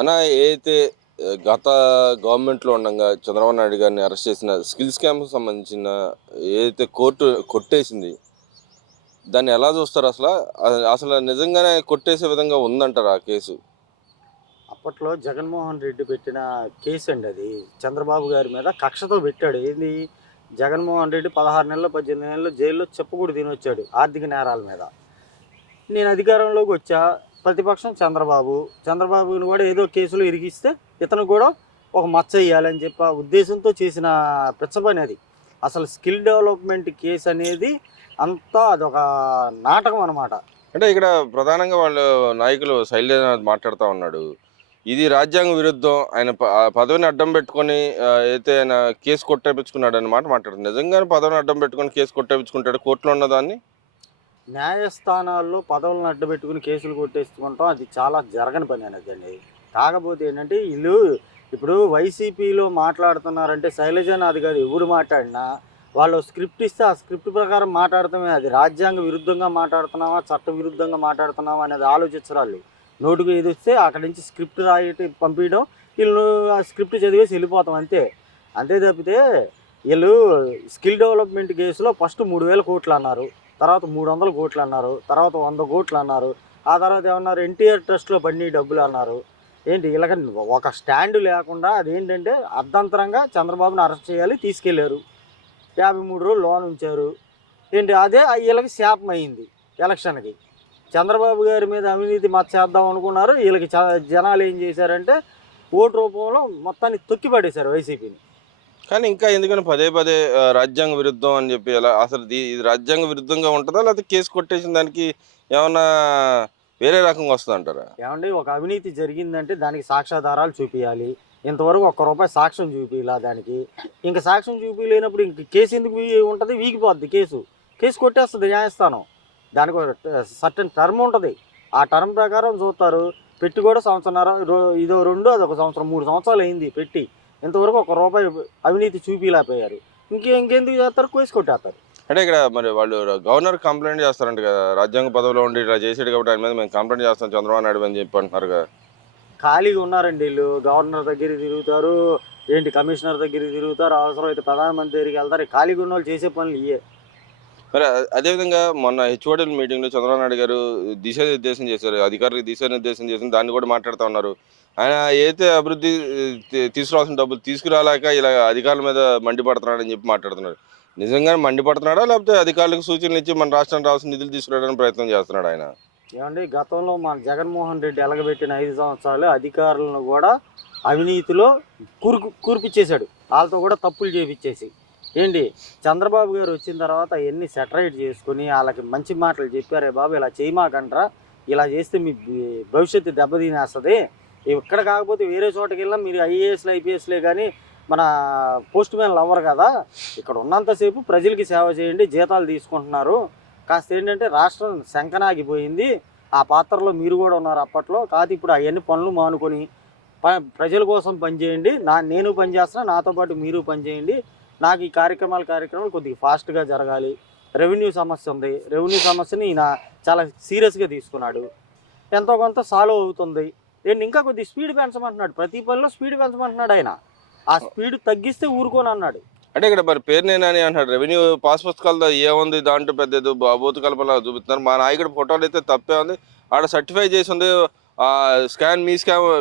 అన్న ఏదైతే గత గవర్నమెంట్‌లో ఉండంగా చంద్రబాబు నాయుడు గారిని అరెస్ట్ చేసిన స్కిల్ స్కామ్‌కి సంబంధించిన ఏదైతే కోర్టు కొట్టేసింది. దాన్ని ఎలా చూస్తారు అసల? అసలు నిజంగానే కొట్టేసే విధంగా ఉందంటారా ఆ కేసు? అప్పట్లో జగన్మోహన్ రెడ్డి పెట్టిన కేసు అండి అది. చంద్రబాబు గారి మీద కక్షతో పెట్టాడు. ఏంది జగన్మోహన్ రెడ్డి 16 నెలలు, 18 నెలలు జైల్లో చెప్పుకుడు తినొచ్చాడు ఆర్థిక నేరాల మీద. నేను అధికారంలోకి వచ్చా, ప్రతిపక్షం చంద్రబాబు. చంద్రబాబుని కూడా ఏదో కేసులో ఇరికిస్తే ఇతను కూడా ఒక మచ్చ ఎయ్యాలని చెప్పి ఆ ఉద్దేశంతో చేసిన పిచ్చ పని అది. అసలు స్కిల్ డెవలప్‌మెంట్ కేసు అనేది అంతా అదొక నాటకం అనమాట. అంటే ఇక్కడ ప్రధానంగా వాళ్ళు నాయకులు శైలజనాథ్ మాట్లాడుతా ఉన్నాడు. ఇది రాజ్యాంగ విరుద్ధం. ఆయన పదవిని అడ్డం పెట్టుకొని అయితే ఆయన కేసు కొట్టేపించుకున్నాడన్న మాట మాట్లాడుతున్నారు. నిజంగానే పదవిని అడ్డం పెట్టుకొని కేసు కొట్టేపించుకుంటాడా కోర్టులో ఉన్నదాన్ని? న్యాయస్థానాల్లో పదవులను అడ్డుపెట్టుకుని కేసులు కొట్టేసుకుంటాం అది చాలా జరగని పని అనేదండి. కాకపోతే ఏంటంటే ఈళ్ళు ఇప్పుడు వైసీపీలో మాట్లాడుతున్నారంటే శైలజానాథ్ గారు ఎవరు మాట్లాడినా వాళ్ళు స్క్రిప్ట్ ఇస్తే ఆ స్క్రిప్ట్ ప్రకారం మాట్లాడటమే. అది రాజ్యాంగ విరుద్ధంగా మాట్లాడుతున్నామా, చట్ట విరుద్ధంగా మాట్లాడుతున్నామా అనేది ఆలోచించరాళ్ళు. నోటికి ఏది వస్తే అక్కడి నుంచి స్క్రిప్ట్ రాయటి పంపించడం, వీళ్ళు ఆ స్క్రిప్ట్ చదివేసి వెళ్ళిపోతాం అంతే. అంతే తప్పితే వీళ్ళు స్కిల్ డెవలప్మెంట్ కేసులో ఫస్ట్ 3,000 కోట్లు అన్నారు. తర్వాత 300 కోట్లు అన్నారు. తర్వాత 100 కోట్లు అన్నారు. ఆ తర్వాత ఏమన్నారు ఎన్టీఆర్ ట్రస్ట్‌లో పడినయి డబ్బులు అన్నారు. ఏంటి ఇలాగ ఒక స్టాండ్ లేకుండా అదేంటంటే అర్ధంతరంగా చంద్రబాబుని అరెస్ట్ చేయాలి తీసుకెళ్లారు. 53 రోజులు లోన్ ఉంచారు. ఏంటి అదే ఈళ్ళకి శాపం అయింది ఎలక్షన్‌కి. చంద్రబాబు గారి మీద అవినీతి మచ్చ చేద్దాం అనుకున్నారు. ఈళ్ళకి జనాలు ఏం చేశారంటే ఓటు రూపంలో మొత్తాన్ని తొక్కి పడేశారు వైసీపీని. కానీ ఇంకా ఎందుకని పదే పదే రాజ్యాంగ విరుద్ధం అని చెప్పి ఎలా అసలు ఇది రాజ్యాంగ విరుద్ధంగా ఉంటదా? లేకపోతే కేసు కొట్టేసిన దానికి ఏమన్నా వేరే రకంగా వస్తదంటారా? ఏమండి ఒక అవినీతి జరిగిందంటే దానికి సాక్ష్యాధారాలు చూపియాలి. ఇంతవరకు ఒక్క రూపాయి సాక్ష్యం చూపియలా దానికి. ఇంక సాక్ష్యం చూపియలేనప్పుడు ఇంక కేసు ఎందుకు ఉంటది? వీగిపోద్ది కేసు. కేసు కొట్టేస్తది న్యాయస్థానం. దానికి ఒక సర్టెన్ టర్మ్ ఉంటది. ఆ టర్మ్ ప్రకారం చూస్తారు. పెట్టి కూడా సంవత్సరన్నర ఇదో 2 అదొక సంవత్సరం 3 సంవత్సరాలు అయింది పెట్టి. ఇంతవరకు ఒక్క రూపాయి అవినీతి చూపియలేకపోయారు. ఇంకెందుకు చేస్తారు? కేసు కొట్టేస్తారు. అంటే ఇక్కడ మరి వాళ్ళు గవర్నర్ కంప్లెయింట్ చేస్తారంట కదా! రాజ్యాంగ పదవిలో ఉండి ఇలా చేసాడు కాబట్టి ఆయన మీద మేము కంప్లెయింట్ చేస్తాం చంద్రబాబు నాయుడు అని చెప్పి అంటున్నారు కదా! ఖాళీగా ఉన్నారండి ఈళ్ళు. గవర్నర్ దగ్గరికి తిరుగుతారు. ఏంటి కమిషనర్ దగ్గరికి తిరుగుతారు. అవసరమైతే ప్రధానమంత్రి దగ్గరికి వెళ్తారు. ఖాళీగా ఉన్నోళ్ళు చేసే పనులు ఇయ్యే. మరి అదేవిధంగా మొన్న హెచ్ఓడీల మీటింగ్‌లో చంద్రబాబు నాయుడు గారు దిశానిర్దేశం చేశారు. అధికారులకు దిశానిర్దేశం చేసిన దాన్ని కూడా మాట్లాడుతా ఉన్నారు. ఆయన ఏదైతే అభివృద్ధి తీసుకురావాల్సిన డబ్బులు తీసుకురాలేక ఇలా అధికారుల మీద మండిపడుతున్నాడని చెప్పి మాట్లాడుతున్నారు. నిజంగానే మండిపడుతున్నాడా? లేకపోతే అధికారులకు సూచనలు ఇచ్చి మన రాష్ట్రానికి రావాల్సిన నిధులు తీసుకురావడానికి ప్రయత్నం చేస్తున్నాడా ఆయన? ఏవండీ గతంలో మన జగన్మోహన్ రెడ్డి ఎలగబెట్టిన 5 సంవత్సరాలు అధికారులను కూడా అవినీతిలో కూర్పిచ్చేశాడు. ఆళ్ళతో కూడా తప్పులు చేపిచ్చేసి. ఏంటి చంద్రబాబు గారు వచ్చిన తర్వాత అయన్నీ సెటరైట్ చేసుకొని ఆళ్ళకి మంచి మాటలు చెప్పి "అరే బాబు ఇలా చేయమాకండ్రా. ఇలా చేస్తే మీ భవిష్యత్తు దెబ్బతినేస్తది. ఇక్కడ కాకపోతే వేరే చోటకెళ్ళినా మీరు ఐఏఎస్‌లు, ఐపీఎస్‌లే గానీ మన పోస్ట్ మ్యాన్‌లు అవ్వరు కదా! ఇక్కడ ఉన్నంత సేపు ప్రజలకి సేవ చేయండి. జీతాలు తీసుకుంటున్నారు. కాస్త ఏంటంటే రాష్ట్రం శంకనాగిపోయింది. ఆ పాత్రలో మీరు కూడా ఉన్నారు అప్పట్లో. కాకపోతే ఇప్పుడు అయన్నీ పనులు మానుకొని ప ప్రజల కోసం పనిచేయండి. నేను పని చేస్తున్నా. నాతో పాటు మీరు పనిచేయండి. నాకు ఈ కార్యక్రమాలు కొద్దిగా ఫాస్ట్‌గా జరగాలి. రెవెన్యూ సమస్య ఉంది. రెవెన్యూ సమస్యని ఈయన చాలా సీరియస్‌గా తీసుకున్నాడు. ఎంతో కొంత సాల్వ్ అవుతుంది. ఏంటి ఇంకా కొద్దిగా స్పీడ్ పెంచమంటున్నాడు. ప్రతి పనిలో స్పీడ్ పెంచమంటున్నాడు ఆయన. ఆ స్పీడ్ తగ్గిస్తే ఊరుకోనన్నాడు. అంటే ఇక్కడ మరి పేరుని నాని అంటున్నాడు. రెవెన్యూ పాస్ పుస్తకాలతో ఏముంది దాంట్లో పెద్ద ఏదో భూత కల్పనలా చూపిస్తున్నారు. మా నాయకుడి ఫోటోలు అయితే తప్పే ఉంది. ఆడ సర్టిఫై చేసి ఉంది.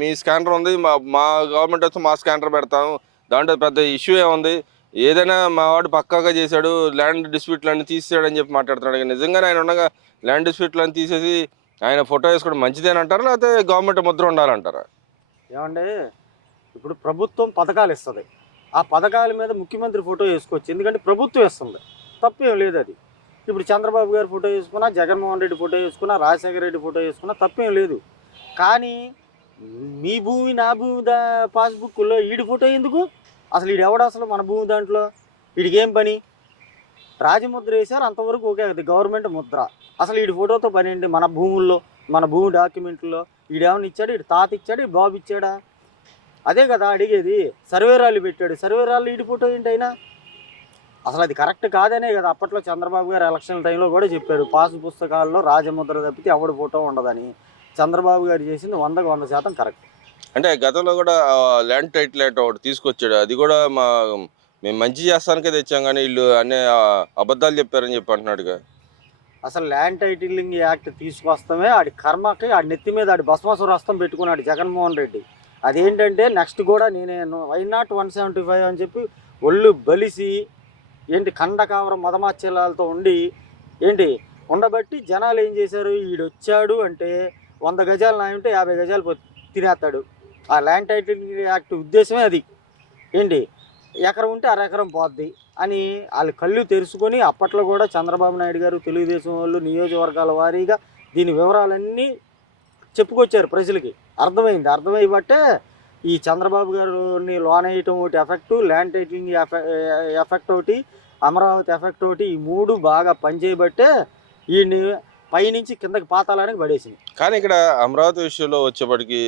మీ స్కానర్ ఉంది. మా గవర్నమెంట్ వచ్చి మా స్కానర్ పెడతాము. దాంట్లో పెద్ద ఇష్యూ ఏముంది? ఏదైనా మా వాడు పక్కాగా చేశాడు. ల్యాండ్ డిస్ప్యూట్లన్నీ తీసేసాడని చెప్పి మాట్లాడుతున్నాడు. ఇక నిజంగానే ఆయన ఉండగా ల్యాండ్ డిస్ప్యూట్లన్నీ తీసేసి ఆయన ఫోటో వేసుకోవడం మంచిదేనంటారా? లేకపోతే గవర్నమెంట్ ముద్ర ఉండాలంటారా? ఏమంటే ఇప్పుడు ప్రభుత్వం పథకాలు ఇస్తుంది. ఆ పథకాల మీద ముఖ్యమంత్రి ఫోటో వేసుకోవచ్చు. ఎందుకంటే ప్రభుత్వం ఇస్తుంది. తప్పేం లేదు అది. ఇప్పుడు చంద్రబాబు గారి ఫోటో వేసుకున్నా, జగన్మోహన్ రెడ్డి ఫోటో వేసుకున్నా, రాజశేఖర రెడ్డి ఫోటో వేసుకున్నా తప్పేం లేదు. కానీ మీ భూమి నా భూమి పాస్బుక్లో ఈడి ఫోటో ఎందుకు? అసలు ఈడు ఎవడు అసలు మన భూమి దాంట్లో? ఈడికేం పని? రాజముద్ర వేశారు అంతవరకు ఓకే. అది గవర్నమెంట్ ముద్ర. అసలు ఈడి ఫోటోతో పని ఏంటి? మన భూముల్లో, మన భూమి డాక్యుమెంట్లో ఈడేమన్నా ఇచ్చాడు? ఈడు తాత ఇచ్చాడు? ఈడు బాబు ఇచ్చాడా? అదే కదా అడిగేది. సర్వేరాళ్ళు పెట్టాడు. సర్వేరాళ్ళు ఈడి ఫోటో ఏంటి అయినా? అసలు అది కరెక్ట్ కాదనే కదా అప్పట్లో చంద్రబాబు గారు ఎలక్షన్ టైంలో కూడా చెప్పాడు. పాస్ పుస్తకాల్లో రాజముద్ర తప్పితే ఎవడి ఫోటో ఉండదని. చంద్రబాబు గారు చేసింది 100% కరెక్ట్. అంటే గతంలో కూడా ల్యాండ్ టైటిల్ యాక్ట్ ఒకటి తీసుకొచ్చాడు. అది కూడా మేము మంచి చేస్తానికే తెచ్చాం కానీ వీళ్ళు అనే అబద్ధాలు చెప్పారని చెప్పి అంటున్నాడుగా. అసలు ల్యాండ్ టైటిలింగ్ యాక్ట్ తీసుకొస్తామే ఆడి కర్మకి ఆడి నెత్తి మీద ఆడి భస్మాసుర హస్తం పెట్టుకున్నాడు జగన్మోహన్ రెడ్డి. అదేంటంటే నెక్స్ట్ కూడా నేను వైనాట్ 175 అని చెప్పి ఒళ్ళు బలిసి ఏంటి కండకావరం మదమాత్సల్యాలతో ఉండి ఏంటి ఉండబట్టి జనాలు ఏం చేశారు, ఈడొచ్చాడు అంటే 100 గజాలు నా ఉంటే 50 గజాలు తినేస్తాడు. ఆ ల్యాండ్ టైటిలింగ్ యాక్ట్ ఉద్దేశమే అది. ఏంటి ఎకరం ఉంటే అరెకరం పోద్ది అని వాళ్ళు కళ్ళు తెరుచుకొని అప్పట్లో కూడా చంద్రబాబు నాయుడు గారు తెలుగుదేశం వాళ్ళు నియోజకవర్గాల వారీగా దీని వివరాలన్నీ చెప్పుకొచ్చారు ప్రజలకి. అర్థమైబట్టే ఈ చంద్రబాబు గారిని లోన్ వేయటం ఒకటి ఎఫెక్టు, ల్యాండ్ టైటిలింగ్ ఎఫెక్ట్ ఒకటి, అమరావతి ఎఫెక్ట్ ఒకటి, ఈ మూడు బాగా పనిచేయబట్టే వీడిని పైనుంచి కిందకి పాతాలని పడేసింది. కానీ ఇక్కడ అమరావతి విషయంలో వచ్చేప్పటికి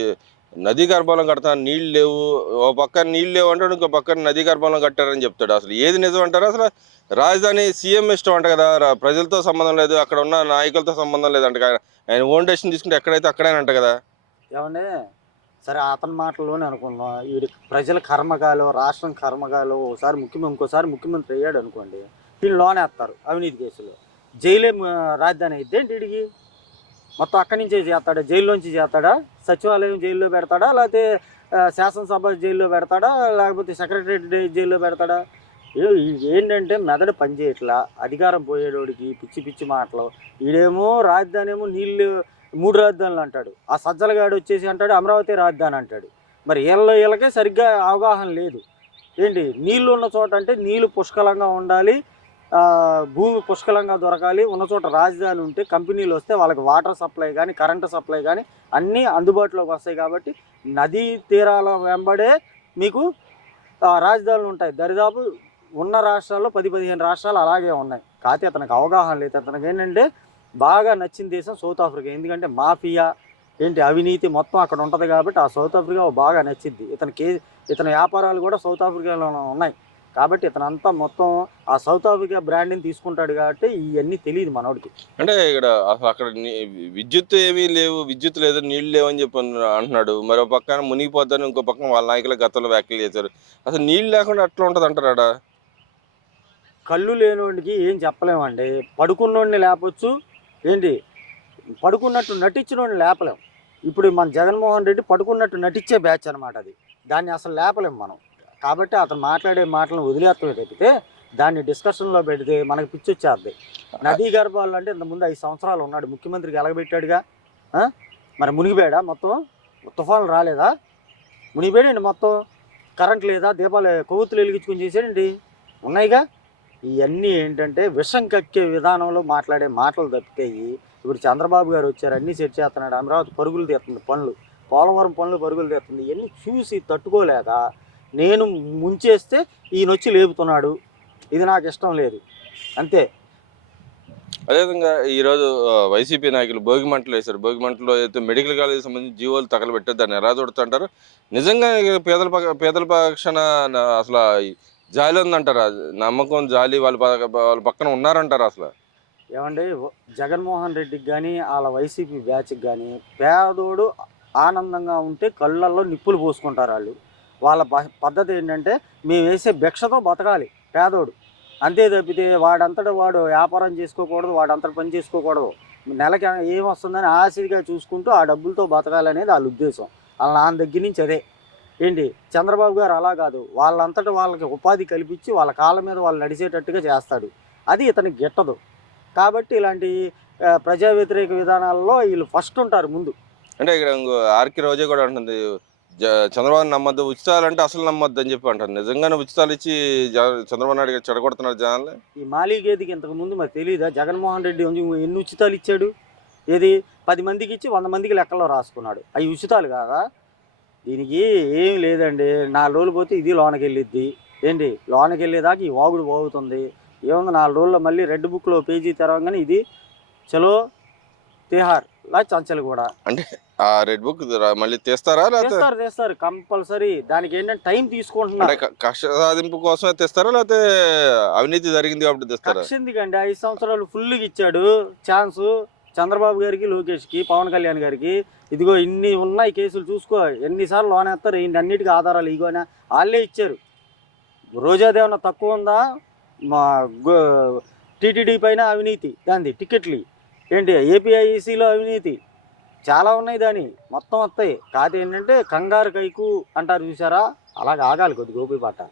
నదీ గర్భంలో కడతా నీళ్ళు లేవు, ఓ పక్కన నీళ్ళు లేవు అంటాడు, ఇంకో పక్కన నదీ గర్భంలో కట్టారని చెప్తాడు. అసలు ఏది నిజం అంటారు? అసలు రాజధాని సీఎం ఇష్టం అంట కదా, ప్రజలతో సంబంధం లేదు, అక్కడ ఉన్న నాయకులతో సంబంధం లేదంట, ఆయన ఓన్ డెసిషన్ తీసుకుంటే ఎక్కడైతే అక్కడేనంట కదా. ఏమంటే సరే అతని మాటల్లోనే అనుకుందాం, వీడి ప్రజల కర్మగాలో రాష్ట్రం కర్మగాలో ఇంకోసారి ముఖ్యమంత్రి అయ్యాడు అనుకోండి, వీళ్ళు లోన్ వేస్తారు అవినీతి కేసులో, జైలే రాజధాని అయితే ఏంటి వీడికి మొత్తం అక్కడి నుంచే చేస్తాడా, జైల్లోంచి చేస్తాడా, సచివాలయం జైల్లో పెడతాడా, లేకపోతే శాసనసభ జైల్లో పెడతాడా, లేకపోతే సెక్రటరేట్ జైల్లో పెడతాడా? ఏంటంటే మెదడు పనిచేయట్లా, అధికారం పోయేటోడికి పిచ్చి పిచ్చి మాటలు. ఈడేమో రాజధాని ఏమో నీళ్ళు 3 రాజధానులు అంటాడు, ఆ సజ్జలగాడు వచ్చేసి అంటాడు అమరావతి రాజధాని అంటాడు. మరి వీళ్ళకే సరిగ్గా అవగాహన లేదు. ఏంటి నీళ్ళు ఉన్న చోట అంటే నీళ్ళు పుష్కలంగా ఉండాలి, భూమి పుష్కలంగా దొరకాలి, ఉన్న చోట రాజధాని ఉంటే కంపెనీలు వస్తే వాళ్ళకి వాటర్ సప్లై కానీ కరెంటు సప్లై కానీ అన్నీ అందుబాటులోకి వస్తాయి. కాబట్టి నదీ తీరాల వెంబడే మీకు రాజధానులు ఉంటాయి. దరిదాపు ఉన్న రాష్ట్రాల్లో 10-15 రాష్ట్రాలు అలాగే ఉన్నాయి. కాకపోతే అతనికి అవగాహన లేదు. అతనికి ఏంటంటే బాగా నచ్చిన దేశం సౌత్ ఆఫ్రికా, ఎందుకంటే మాఫియా ఏంటి అవినీతి మొత్తం అక్కడ ఉంటుంది కాబట్టి ఆ సౌత్ ఆఫ్రికా బాగా నచ్చింది. ఇతని వ్యాపారాలు కూడా సౌత్ ఆఫ్రికాలో ఉన్నాయి కాబట్టి ఇతనంతా మొత్తం ఆ సౌత్ ఆఫ్రికా బ్రాండ్ని తీసుకుంటాడు. కాబట్టి ఇవన్నీ తెలియదు మనోడికి. అంటే ఇక్కడ అసలు అక్కడ విద్యుత్ ఏమీ లేవు, విద్యుత్ లేదు, నీళ్ళు లేవని చెప్పి అంటున్నాడు. మరో పక్కన మునిగిపోద్దని ఇంకో పక్కన వాళ్ళ నాయకులు గతంలో వ్యాఖ్యలు చేశారు. అసలు నీళ్ళు లేకుండా అట్లా ఉంటుంది అంటారా? కళ్ళు లేనివాడికి ఏం చెప్పలేమండి. పడుకున్నోడిని లేపొచ్చు, ఏంటి పడుకున్నట్టు నటించినోడిని లేపలేం. ఇప్పుడు మన జగన్మోహన్ రెడ్డి పడుకున్నట్టు నటించే బ్యాచ్ అనమాట అది. దాన్ని అసలు లేపలేం మనం. కాబట్టి అతను మాట్లాడే మాటలను వదిలేత్తమే తప్పితే దాన్ని డిస్కషన్లో పెడితే మనకు పిచ్చి వచ్చేద్ది. నదీ గర్భాలు అంటే ఇంతకుముందు 5 సంవత్సరాలు ఉన్నాడు ముఖ్యమంత్రికి ఎలగబెట్టాడుగా, మరి మునిగిపోయాడా? మొత్తం తుఫాను రాలేదా? మునిగిపోయాడండి మొత్తం. కరెంట్ లేదా? దీపాలు కొవ్వొత్తులు వెలిగించుకొని చేసాడండి, ఉన్నాయిగా. ఇవన్నీ ఏంటంటే విషం కక్కే విధానంలో మాట్లాడే మాటలు తప్పితాయి. ఇప్పుడు చంద్రబాబు గారు వచ్చారు, అన్నీ సెట్ చేస్తున్నాడు, అమరావతి పరుగులు తీస్తుంది పనులు, పోలవరం పనులు పరుగులు తీస్తుంది. ఇవన్నీ చూసి తట్టుకోలేక నేను ముంచేస్తే ఈయనొచ్చి లేపుతున్నాడు, ఇది నాకు ఇష్టం లేదు, అంతే. అదేవిధంగా ఈరోజు వైసీపీ నాయకులు భోగిమంటలు వేశారు. భోగిమంటలో అయితే మెడికల్ కాలేజ్ సంబంధించి జీవోలు తగలబెట్టారు. దాన్ని ఎలా చూడుతుంటారు? నిజంగా పేదల పక్షాన అసలు జాలి ఉందంటారా? నమ్మకం, జాలి వాళ్ళ పక్కన ఉన్నారంటారా? అసలు ఏమండి, జగన్మోహన్ రెడ్డికి కానీ వాళ్ళ వైసీపీ బ్యాచ్కి కానీ పేదోడు ఆనందంగా ఉంటే కళ్ళల్లో నిప్పులు పోసుకుంటారు వాళ్ళు. వాళ్ళ పద్ధతి ఏంటంటే మేము వేసే భిక్షతో బతకాలి పేదోడు, అంతే తప్పితే వాడంతటా వాడు వ్యాపారం చేసుకోకూడదు, వాడంతటా పని చేసుకోకూడదు, నెలకి ఏమొస్తుందని ఆశగా చూసుకుంటూ ఆ డబ్బులతో బతకాలనేది వాళ్ళ ఉద్దేశం. వాళ్ళ నాన్న దగ్గర నుంచి అదే. ఏంటి చంద్రబాబు గారు అలా కాదు, వాళ్ళంతటా వాళ్ళకి ఉపాధి కల్పించి వాళ్ళ కాళ్ళ మీద వాళ్ళు నడిచేటట్టుగా చేస్తాడు. అది ఇతనికి గిట్టదు. కాబట్టి ఇలాంటి ప్రజా వ్యతిరేక విధానాల్లో వీళ్ళు ఫస్ట్ ఉంటారు ముందు. అంటే ఇక్కడ ఆర్కే రోజే కూడా అంటుంది, చంద్రబాబు నమ్మద్దు, ఉచితాలంటే అసలు నమ్మద్దు అని చెప్పి అంటారు. నిజంగానే ఉచితాలు ఇచ్చి చంద్రబాబు నాయుడు గారు చెడగొడుతున్నారు జనాలు. ఈ మాలిగేదికి ఇంతకు ముందు మరి తెలియదా జగన్మోహన్ రెడ్డి ఎన్ని ఉచితాలు ఇచ్చాడు? ఏది 10 మందికి ఇచ్చి 100 మందికి లెక్కలో రాసుకున్నాడు. అవి ఉచితాలు కాదా? దీనికి ఏం లేదండి. 4 రోజులు పోతే ఇది లోనకి వెళ్ళిద్ది. ఏంటి లోనకి వెళ్ళేదాకా ఈ వాగుడు పోగుతుంది. ఏముంది, 4 రోజుల్లో మళ్ళీ రెడ్ బుక్లో పేజీ తెరవగానే ఇది చలో తిహార్ లా చంచలు కూడా. అంటే ఆ రెడ్ బుక్ మళ్ళీ తెస్తారా? తెస్తారు కంపల్సరీ. దానికి ఏంటంటే టైం తీసుకుంటున్నారు. కక్ష సాధింపు కోసమే తెస్తారా, లేకపోతే అవినీతి జరిగింది కాబట్టి తెస్తారా? కక్ష ఎందుకండి, 5 సంవత్సరాలు ఫుల్గా ఇచ్చాడు ఛాన్సు. చంద్రబాబు గారికి, లోకేష్కి, పవన్ కళ్యాణ్ గారికి ఇదిగో ఇన్ని ఉన్నాయి కేసులు చూసుకో, ఎన్నిసార్లు లోనేస్తారు, అన్నిటికీ ఆధారాలు ఇగోనా వాళ్ళే ఇచ్చారు. రోజాది ఏమన్నా తక్కువ ఉందా? మా టీటీడీ పైన అవినీతి, దాంది టికెట్లు ఏంటి, ఏపీఐసిలో అవినీతి చాలా ఉన్నాయి, దాని మొత్తం వస్తాయి. కాదు ఏంటంటే కంగారు కైకు అంటారు చూసారా, అలాగ ఆగాలి కొద్ది గోపి పట్ట.